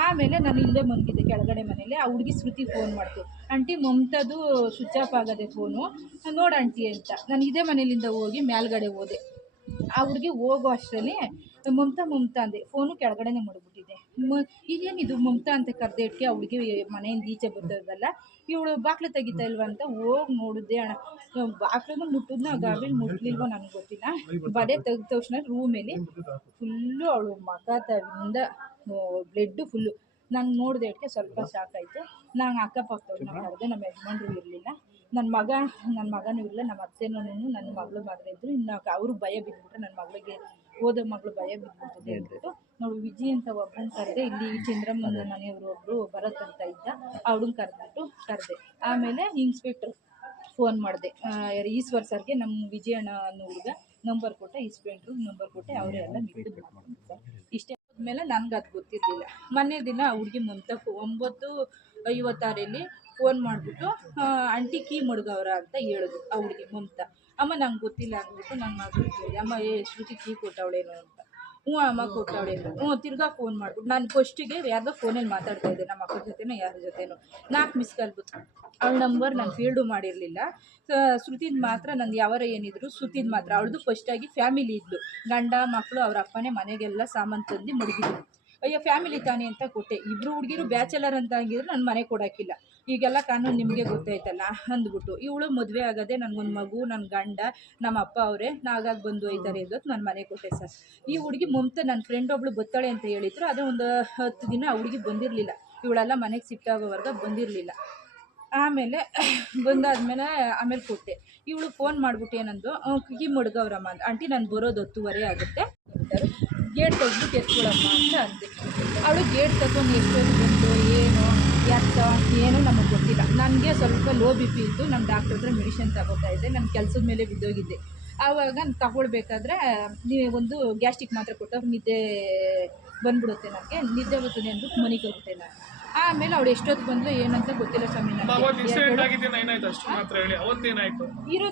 ಆಮೇಲೆ ನಾನು ಇಲ್ಲೇ ಮಲಗಿದ್ದೆ ಕೆಳಗಡೆ ಮನೇಲಿ. ಆ ಹುಡುಗಿ ಶ್ರುತಿ ಫೋನ್ ಮಾಡ್ತು, ಆಂಟಿ ಮಮತಾದು ಸ್ವಿಚ್ ಆಫ್ ಆಗದೆ ಫೋನು, ನೋಡು ಆಂಟಿ ಅಂತ. ನಾನು ಇದೇ ಮನೇಲಿಂದ ಹೋಗಿ ಮೇಲ್ಗಡೆ ಹೋದೆ. ಆ ಹುಡುಗಿ ಹೋಗೋ ಅಷ್ಟರಲ್ಲಿ ಮಮತಾ ಅಂದೆ. ಫೋನು ಕೆಳಗಡೆನೆ ಮಾಡಿಬಿಟ್ಟಿದ್ದೆ. ಇದೇನಿದು ಮಮತಾ ಅಂತ ಕರೆದೆ ಇಟ್ಕೆ ಆ ಹುಡುಗಿ ಮನೆಯಿಂದ ಈಚೆ ಬರ್ತದಲ್ಲ, ಇವಳು ಬಾಕ್ಲು ತೆಗಿತಾ ಇಲ್ವ ಅಂತ ಹೋಗಿ ನೋಡಿದ್ದೆ ಅಣ್ಣ. ಬಾಕ್ಲನ್ನು ಮುಟ್ಟಿದ್ನ ಗಾಬೆಲ್ ಮುಟ್ಲಿಲ್ವೋ ನನಗೆ ಗೊತ್ತಿಲ್ಲ. ಬಡೆ ತೆಗೆದ ತಕ್ಷಣ ರೂಮಲ್ಲಿ ಫುಲ್ಲು ಅವಳು ಮಗದಿಂದ ಬ್ಲಡ್ಡು ಫುಲ್ಲು. ನಾನು ನೋಡಿದೆ ಅದಕ್ಕೆ ಸ್ವಲ್ಪ ಶಾಕ್ ಆಯಿತು. ನಾನು ಅಕ್ಕಪಕ್ಕದವ್ರನ್ನ ಕರೆದೆ, ನಮ್ಮ ಯಜಮಾನ್ರು ಇರಲಿಲ್ಲ, ನನ್ನ ಮಗನೂ ಇರಲಿಲ್ಲ, ನಮ್ಮ ಅತ್ತೆನೂ ನನ್ನ ಮಗಳು ಮಾತ್ರ ಇದ್ದರು. ಇನ್ನು ಅವ್ರಿಗೆ ಭಯ ಬಿದ್ದುಬಿಟ್ರೆ, ನನ್ನ ಮಗಳಿಗೆ ಓದೋ ಮಗಳು ಭಯ ಬಿದ್ದುಬಿಡ್ತದೆ ಅಂದ್ಬಿಟ್ಟು ನೋಡಿ ವಿಜಿ ಅಂತ ಒಬ್ಬನ ಕರೆದೆ. ಇಲ್ಲಿ ಚಂದ್ರಮ್ಮನ ಮನೆಯವರು ಒಬ್ಬರು ಭರತ್ ಅಂತ ಇದ್ದ, ಅವ್ಳನ್ನ ಕರೆದೆ. ಆಮೇಲೆ ಇನ್ಸ್ಪೆಕ್ಟ್ರ್ ಫೋನ್ ಮಾಡಿದೆ, ಈಶ್ವರ್ ಸರ್ಗೆ ನಮ್ಮ ವಿಜಯಣ್ಣ ಅನ್ನೋ ಹುಡುಗ ನಂಬರ್ ಕೊಟ್ಟೆ, ಇನ್ಸ್ಪೆಕ್ಟ್ರು ನಂಬರ್ ಕೊಟ್ಟೆ, ಅವರೇ ಎಲ್ಲ ಮಿಕ್ಕಿದ್ದು ಮಾಡ್ಕೊಂಡು ಸರ್. ಇಷ್ಟೇ ಆದಮೇಲೆ ನನಗೆ ಅದು ಗೊತ್ತಿರಲಿಲ್ಲ. ಮೊನ್ನೆ ದಿನ ಹುಡುಗಿ ಮಮತಾ 9:56 ಫೋನ್ ಮಾಡಿಬಿಟ್ಟು ಆಂಟಿ ಕೀ ಮಡ್ಗವ್ರ ಅಂತ ಹೇಳಿದ್ರು ಆ ಹುಡುಗಿ ಮಮತಾ. ಅಮ್ಮ ನಂಗೆ ಗೊತ್ತಿಲ್ಲ ಅಂದ್ಬಿಟ್ಟು ನನ್ನ ಮಗಳು ಕೇಳಿದೆ, ಅಮ್ಮ ಶ್ರುತಿ ಕೀ ಕೊಟ್ಟವಳೇನೋ ಅಂತ. ಹ್ಞೂ ಅಮ್ಮ ಕೊಟ್ಟವಳೆ ಅಂತ. ತಿರ್ಗಾ ಫೋನ್ ಮಾಡ್ಬಿಟ್ಟು ನಾನು ಫಸ್ಟಿಗೆ ಯಾರ್ದೋ ಫೋನಲ್ಲಿ ಮಾತಾಡ್ತಾ ಇದ್ದೆ, ನಮ್ಮ ಅಕ್ಕನ ಜೊತೆನೋ ಯಾರ ಜೊತೆನೋ. 4 ಮಿಸ್ ಕಾಲ್ ಬಂತು. ಅವಳ ನಂಬರ್ ನಾನು ಫೀಲ್ಡು ಮಾಡಿರಲಿಲ್ಲ. ಶ್ರುತಿದ್ ಮಾತ್ರ ನಂದು ಯಾವಾರ ಏನಿದ್ರು ಶ್ರುತಿದ್ ಮಾತ್ರ. ಅವಳದು ಫಸ್ಟಾಗಿ ಫ್ಯಾಮಿಲಿ ಇದ್ಲು, ಗಂಡ ಮಕ್ಕಳು ಅವ್ರ ಅಪ್ಪನೇ ಮನೆಗೆಲ್ಲ ಸಾಮಾನು ತಂದು ಮಡಗಿದ್ರು. ಅಯ್ಯೋ ಫ್ಯಾಮಿಲಿ ತಾನೇ ಅಂತ ಕೊಟ್ಟೆ. ಇಬ್ಬರು ಹುಡುಗಿರು ಬ್ಯಾಚಲರ್ ಅಂತ ಆಗಿದ್ರು ನನ್ನ ಮನೆ ಕೊಡೋಕ್ಕಿಲ್ಲ. ಈಗೆಲ್ಲ ಕಾನೂನು ನಿಮಗೆ ಗೊತ್ತಾಯ್ತಲ್ಲ ಅಂದ್ಬಿಟ್ಟು ಇವಳು ಮದುವೆ ಆಗೋದೆ, ನನಗೊಂದು ಮಗು, ನನ್ನ ಗಂಡ, ನಮ್ಮ ಅಪ್ಪ ಅವರೇ ನಾಗಾಗಿ ಬಂದು ಒಯ್ತಾರೆ ಇದ್ದೊತ್ತು ನನ್ನ ಮನೆ ಕೊಟ್ಟೆ ಸರ್. ಈ ಹುಡುಗಿ ಮಮತಾ ನನ್ನ ಫ್ರೆಂಡ್ ಒಬ್ಳು ಬರ್ತಾಳೆ ಅಂತ ಹೇಳಿದ್ರು. ಅದೇ ಒಂದು 10 ದಿನ ಆ ಹುಡುಗಿ ಬಂದಿರಲಿಲ್ಲ. ಇವಳೆಲ್ಲ ಮನೆಗೆ ಶಿಫ್ಟ್ ಆಗೋವರೆಗೆ ಬಂದಿರಲಿಲ್ಲ. ಆಮೇಲೆ ಬಂದಾದ್ಮೇಲೆ ಆಮೇಲೆ ಕೊಟ್ಟೆ. ಇವಳು ಫೋನ್ ಮಾಡಿಬಿಟ್ಟು ಏನಂದು, ಕೀ ಮಡ್ಗವ್ರಮ್ಮ ಅಂತ. ಆಂಟಿ ನಾನು ಬರೋದು 10:30 ಆಗುತ್ತೆ, ಗೇಟ್ ತೆಗೆದ್ಬಿಟ್ಟು ಎತ್ಕೊಳಮ್ಮ ಅಂತ ಅಂದೆ. ಅವಳು ಗೇಟ್ ತಗೊಂಡು ಎಷ್ಟೊತ್ತು ಬಂದು ಏನು ಏನೂ ನಮಗೆ ಗೊತ್ತಿಲ್ಲ. ನನಗೆ ಸ್ವಲ್ಪ ಲೋ ಬಿ ಪಿ ಇತ್ತು, ನಮ್ಮ ಡಾಕ್ಟ್ರ್ ಹತ್ರ ಮೆಡಿಷನ್ ತಗೋತಾ ಇದ್ದೆ. ನನ್ನ ಕೆಲಸದ ಮೇಲೆ ಬಿದ್ದೋಗಿದ್ದೆ. ಆವಾಗ ನಾನು ತಗೊಳ್ಬೇಕಾದ್ರೆ ಒಂದು ಗ್ಯಾಸ್ಟ್ರಿಕ್ ಮಾತ್ರೆ ಕೊಟ್ಟವ್ರು, ನಿದ್ದೆ ಬಂದ್ಬಿಡುತ್ತೆ, ನನಗೆ ನಿದ್ದೆ ಬರ್ತದೆ ಅಂದ್ಬಿಟ್ಟು ಮನೆಗೆ ಹೋಗ್ಬಿಟ್ಟೆ ನಾನು. ಆಮೇಲೆ ಅವಳು ಎಷ್ಟೊತ್ತು ಬಂದ್ಲು ಏನಂತ ಗೊತ್ತಿಲ್ಲ ಸ್ವಾಮಿ. ಇರೋದು